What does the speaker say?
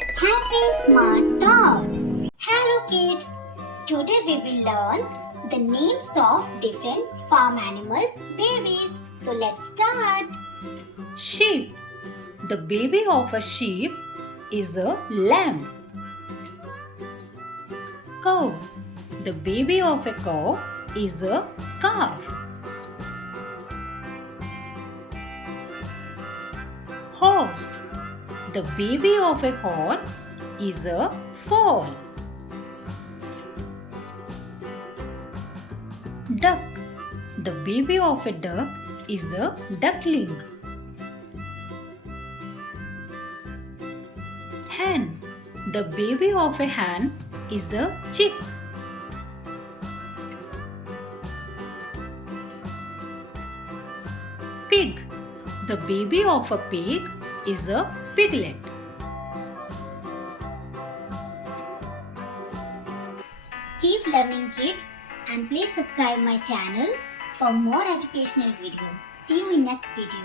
Happy Smart Dogs! Hello kids! Today we will learn the names of different farm animals' babies. So let's start. Sheep. The baby of a sheep is a lamb. Cow. The baby of a cow is a calf. Horse. The baby of a horse is a foal. Duck. The baby of a duck is a duckling. Hen. The baby of a hen is a chick. Pig. The baby of a pig is a piglet. Keep learning kids and please subscribe my channel for more educational video. See you in next video.